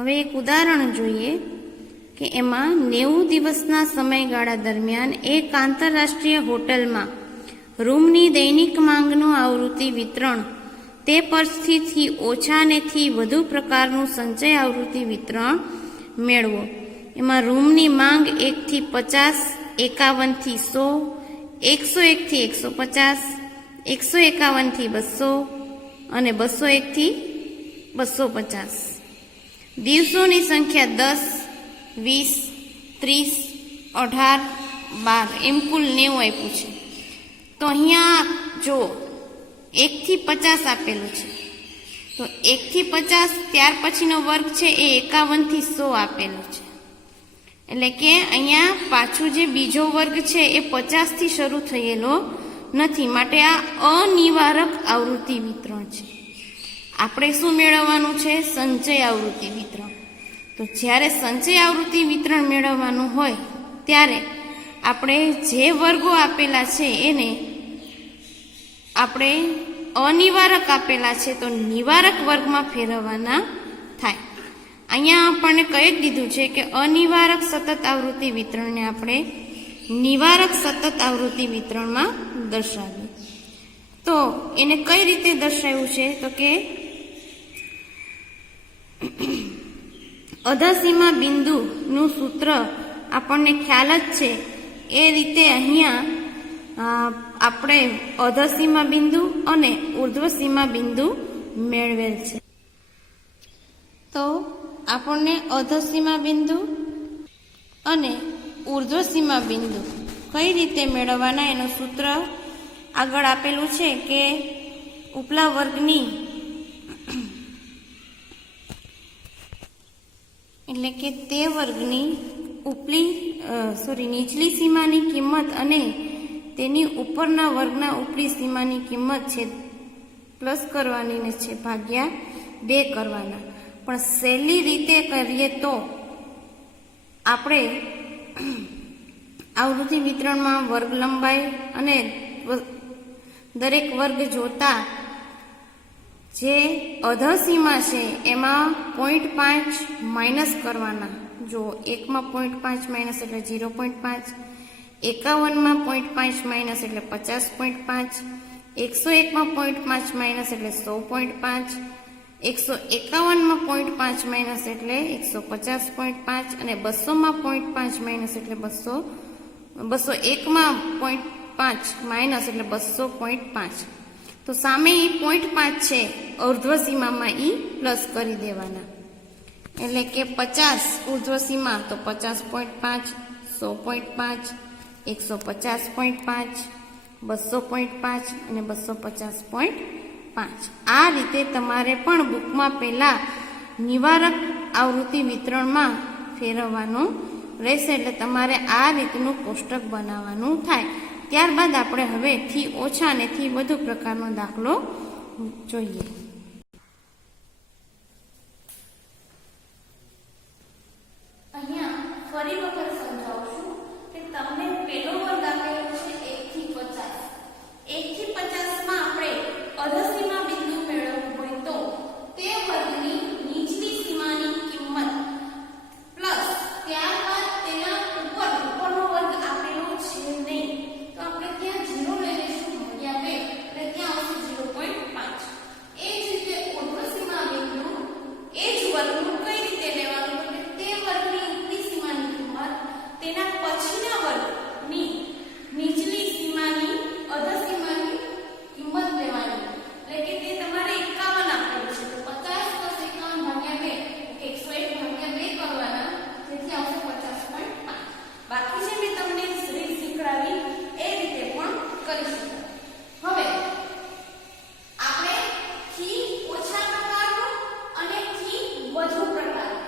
હવે એક ઉદાહરણ જોઈએ કે એમાં 90 દિવસના સમયગાળા દરમિયાન એક આંતરરાષ્ટ્રીય હોટલમાં રૂમની દૈનિક માંગનું આવૃત્તિ વિતરણ તે પરિસ્થિતિથી ઓછા અને થી વધુ પ્રકારનું સંચય આવૃત્તિ વિતરણ મેળવો. એમાં રૂમની માંગ 1 થી 50, 51 થી 100, 101 થી 150, 151 થી 200 અને 201 થી 250. દિવસોની સંખ્યા 10, 20, 30, 18, 12 એમ કુલ 90 આપ્યું છે. તો અહીંયા જો 1 થી 50 આપેલું છે, તો 1 થી 50 ત્યાર પછીનો વર્ગ છે એ 51 થી 100 આપેલો છે. એટલે કે અહીંયા પાછું જે બીજો વર્ગ છે એ 50 થી શરૂ થયેલો નથી, માટે આ અનિવારક આવૃત્તિ વિતરણ છે. આપણે શું મેળવવાનું છે? સંચય આવૃત્તિ વિતરણ. તો જ્યારે સંચય આવૃત્તિ વિતરણ મેળવવાનું હોય ત્યારે આપણે જે વર્ગો આપેલા છે એને આપણે અનિવારક આપેલા છે તો નિવારક વર્ગમાં ફેરવવાના થાય. અહીંયા આપણને કહી દીધું છે કે અનિવારક સતત આવૃત્તિ વિતરણને આપણે નિવારક સતત આવૃત્તિ વિતરણમાં દર્શાવીએ. તો એને કઈ રીતે દર્શાવ્યું છે? તો કે અધસીમા બિંદુનું સૂત્ર આપણને ખ્યાલ જ છે એ રીતે અહીંયા આપણે અધસીમા બિંદુ અને ઉર્ધ્વસીમા બિંદુ મેળવેલ છે. તો આપણને અધસીમા બિંદુ અને ઉર્ધ્વસીમા બિંદુ કઈ રીતે મેળવવાના એનું સૂત્ર આગળ આપેલું છે કે ઉપલા વર્ગની એટલે કે તે વર્ગની નીચલી સીમાની કિંમત અને તેની ઉપરના વર્ગના ઉપલી સીમાની કિંમત છે પ્લસ કરવાની ને છે ભાગ્યા 2 કરવાના. પણ સહેલી રીતે કરીએ તો આપણે આવૃત્તિ વિતરણમાં વર્ગ લંબાઈ અને દરેક વર્ગ જોતા જે અધસીમા છે એમાં 0.5 માઇનસ કરવાના. જો 1 માં 0.5 માઇનસ એટલે 0.5, 51 માં 0.5 માઇનસ એટલે 50.5, 101 માં 0.5 માઇનસ એટલે 100.5, 151 માં 0.5 માઇનસ એટલે 150.5 અને 200 માં 0.5 માઇનસ એટલે 200, 201 માં 0.5 માઇનસ એટલે 200.5. તો સામે એ 0.5 છે ઉર્ધ્વસીમામાં એ પ્લસ કરી દેવાના. એટલે કે 50 ઉર્ધ્વસીમા તો 50.5, 100.5, 150.5, 200.5 અને 250.5. આ રીતે તમારે પણ બુકમાં પહેલા નિવારક આવૃત્તિ વિતરણમાં ફેરવવાનું રહેશે. એટલે તમારે આ રીતનું કોષ્ટક બનાવવાનું થાય. ત્યારબાદ આપણે હવે થી ઓછા અને થી વધુ પ્રકારનો દાખલો જોઈએ. અહીંયા ફરી વખત સમજાવું છું કે તમને પેલો વર્ગ આપેલો છે 1 થી 50. 1 થી 50 માં આપણે અધસીમા બિંદુ મેળવવું હોય તો તે વર્ગની નીચલી સીમાની કિંમત પ્લસ ત્યારબાદ તેના ઉપરનો વર્ગ આપેલો છે નહીં તો આપણે ત્યાં 0 લઈ લઈશું ભાગ્યા 2 એટલે ત્યાં આવશે 0.5. એ જ રીતે ઉર્ધ્વસીમા બિંદુ એ જ વર્ગનું કઈ રીતે લેવાનું તો તે વર્ગની ઉપલી સીમાની કિંમત તેના પછીના વર્ગની નીચલી સીમાની અધસીમાની કિંમત લેવાની. એટલે કે તે તમારે 51 આપેલું છે તો 50 + 51 ભાગ્યા 2 101 ભાગ્યા 2 કરવાના જેથી આવશે 50.5. બાકી છે મેં તમને રીત શીખડાવી એ રીતે પણ કરી શકાય. હવે આપણે થી ઓછા પ્રકારનું અને થી વધુ પ્રકારનું